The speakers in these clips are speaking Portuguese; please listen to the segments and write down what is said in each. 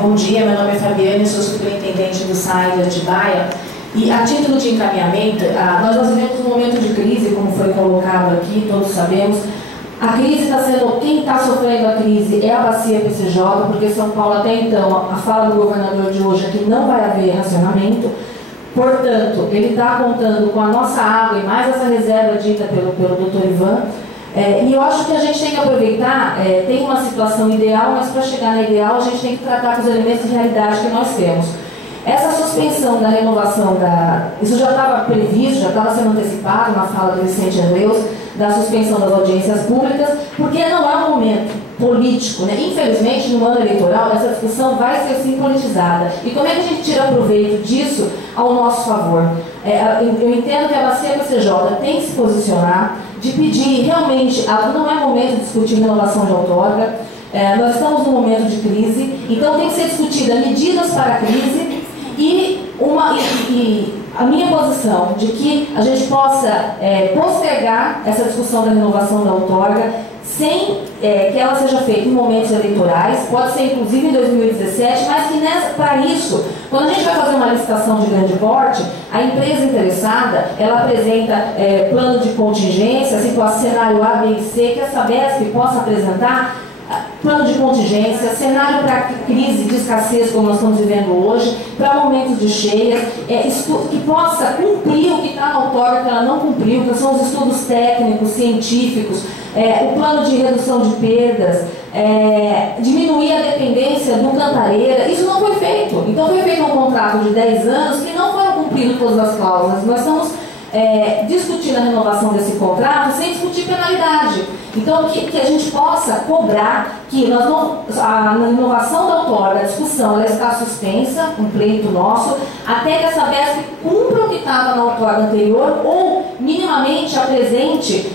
Bom dia, meu nome é Fabiane, sou superintendente do SAI de Atibaia. E a título de encaminhamento, nós vivemos um momento de crise, como foi colocado aqui, todos sabemos. A crise está sendo, quem está sofrendo a crise é a Bacia PCJ, porque São Paulo até então, a fala do governador de hoje é que não vai haver racionamento. Portanto, ele está contando com a nossa água e mais essa reserva dita pelo Dr. Ivan. E eu acho que a gente tem que aproveitar, tem uma situação ideal, mas para chegar na ideal a gente tem que tratar com os elementos de realidade que nós temos. Essa suspensão da renovação isso já estava previsto, já estava sendo antecipado na fala do Vicente Andreus, da suspensão das audiências públicas, porque não é um momento político, né? Infelizmente, no ano eleitoral, essa discussão vai ser sim politizada. E como é que a gente tira proveito disso ao nosso favor? Eu entendo que a Bacia PCJ tem que se posicionar, de pedir realmente, não é momento de discutir renovação de outorga, nós estamos num momento de crise, então tem que ser discutida medidas para a crise e a minha posição de que a gente possa postergar essa discussão da renovação da outorga sem que ela seja feita em momentos eleitorais, pode ser inclusive em 2017, mas que para isso, quando a gente vai fazer uma licitação de grande porte, a empresa interessada, ela apresenta plano de contingência, cenário A, B e C, que a Sabesp possa apresentar plano de contingência, cenário para crise de escassez como nós estamos vivendo hoje, para momentos de cheias, que possa cumprir o que está na outorga que ela não cumpriu, que são os estudos técnicos, científicos, o plano de redução de perdas, diminuir a dependência do Cantareira. Isso não foi feito. Então foi feito um contrato de 10 anos que não foram cumpridas todas as cláusulas. Nós estamos discutindo a renovação desse contrato sem discutir penalidade. Então, que a gente possa cobrar que a renovação da outorga, a discussão, ela está suspensa, um pleito nosso, até que a Sabesp cumpra o que estava na outorga anterior ou, minimamente, apresente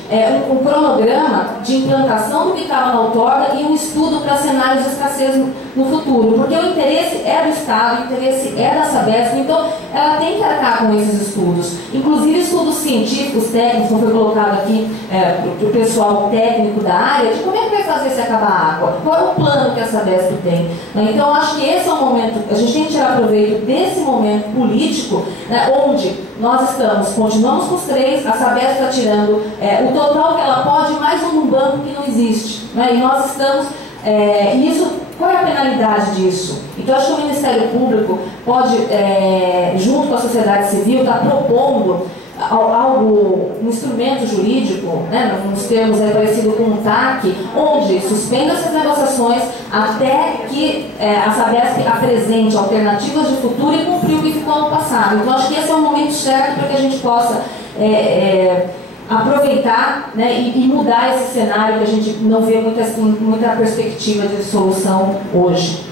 um cronograma de implantação do que estava na outorga e um estudo para cenários de escassez no futuro. Porque o interesse é do Estado, o interesse é da Sabesp, então ela tem que arcar com esses estudos. Inclusive, estudos científicos, técnicos, como foi colocado aqui para o pessoal técnico da área, de como é que vai fazer se acabar a água, qual é o plano que a Sabesp tem. Então, eu acho que esse é o momento, a gente tem que tirar proveito desse momento político, né, onde nós continuamos com os 3, a Sabesp está tirando o total que ela pode, mais um banco que não existe. Né, e nós estamos, qual é a penalidade disso? Então, acho que o Ministério Público pode, junto com a sociedade civil, estar propondo um instrumento jurídico, né, nos termos parecido com um TAC, onde suspenda essas negociações até que a Sabesp apresente alternativas de futuro e cumprir o que ficou no passado. Então, acho que esse é o momento certo para que a gente possa aproveitar, né, e mudar esse cenário que a gente não vê muita perspectiva de solução hoje.